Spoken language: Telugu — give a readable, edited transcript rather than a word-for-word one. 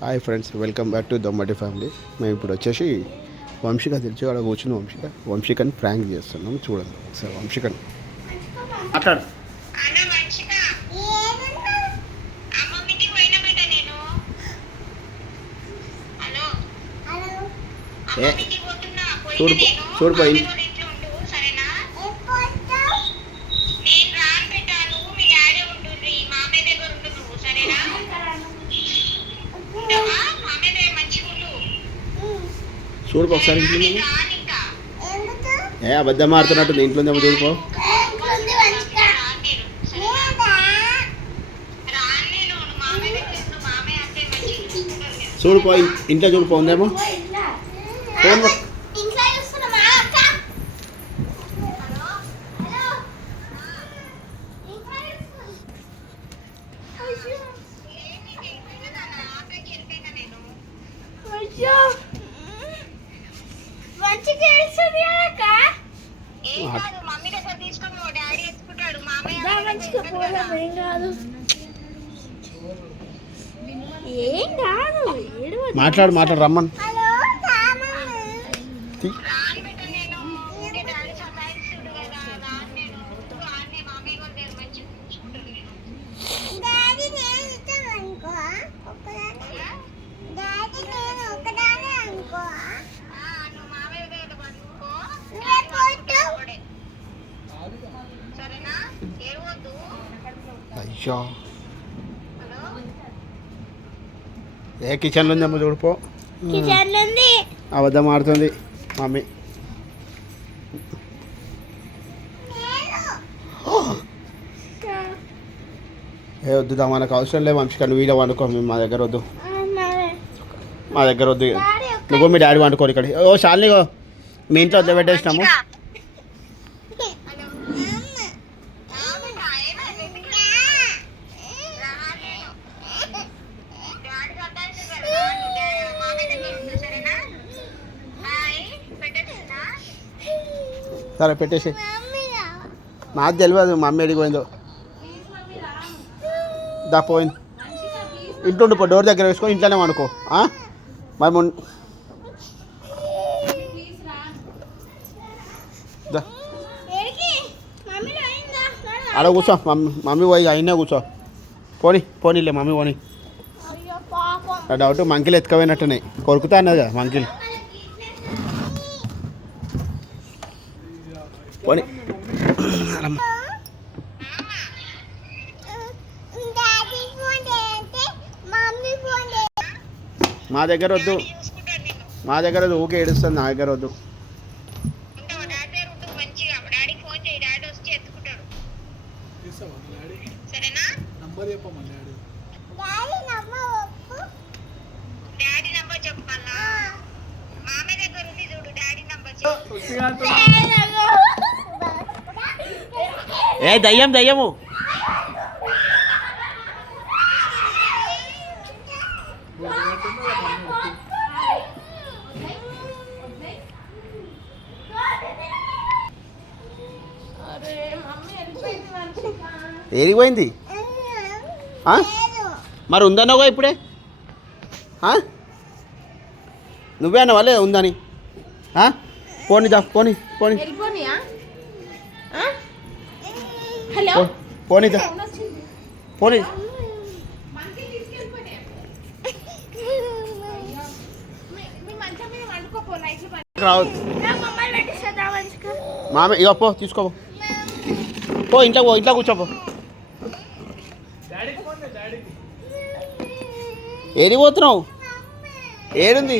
Hi friends, welcome back to Dommati family. మేము ఇప్పుడు వచ్చేసి వంశిక తెలిసి అక్కడ కూర్చుని వంశికని ప్రాంక్ చేస్తున్నాం. చూడండి సార్, వంశికని మాట్లాడు. ఏ చూడిపోయి చూడుకో ఒకసారి. ఇంట్లో ఏ అబద్ధం ఆడుతున్నట్టుంది. ఇంట్లోనేమో చూడుకో. చూడుకో, ఇంట్లో చూడుకో ఉందేమో. ఫోన్ మాట్లాడు రమ్మని. అయ్యో, ఏ కిచెన్లో ఉందేమో చూడిపో. అబద్ధం ఆడుతుంది మమ్మీ. ఏ వద్దుదా, మనకు అవసరం లేదు వంశిక. నువ్వు వీడియో వండుకో. మా దగ్గర వద్దు, మా దగ్గర వద్దు. నువ్వు మీ డాడీ వండుకోరు ఇక్కడ. ఓ శాలిని, మీ ఇంట్లో వదిలిపెట్టేసినాము. సరే పెట్టేసి. నాకు తెలియదు మమ్మీ ఎడికి పోయిందో. దా పోయింది. ఇంట్లో ఉండిపో, డోర్ దగ్గర వేసుకో. ఇంట్లోనే వండుకో. మరి అలా కూర్చో. మమ్మీ పోయి అయినా కూర్చో. పోనీలే మమ్మీ పోనీ. డౌట్ మంకీలు ఎత్తుకపోయినట్టున్నాయి. కొరుకుతా అన్నది కదా మంకీలు. పోనీ. మా దగ్గర వద్దు, మా దగ్గర వద్దు. ఊకే ఏడుస్తుంది. నా దగ్గర వద్దు. ఏ దయ్యము ఏరిపోయింది. మరి ఉందన్నావుగా ఇప్పుడే. నువ్వే అన్నావా లే ఉందని. పోనీదా, పోనీ పోనీదా, పోనీ. రావద్దు మామే. ఇక పో, తీసుకోపో. ఇంట్లో కూర్చోపో. ఏడిపోతున్నావు? ఏడుంది?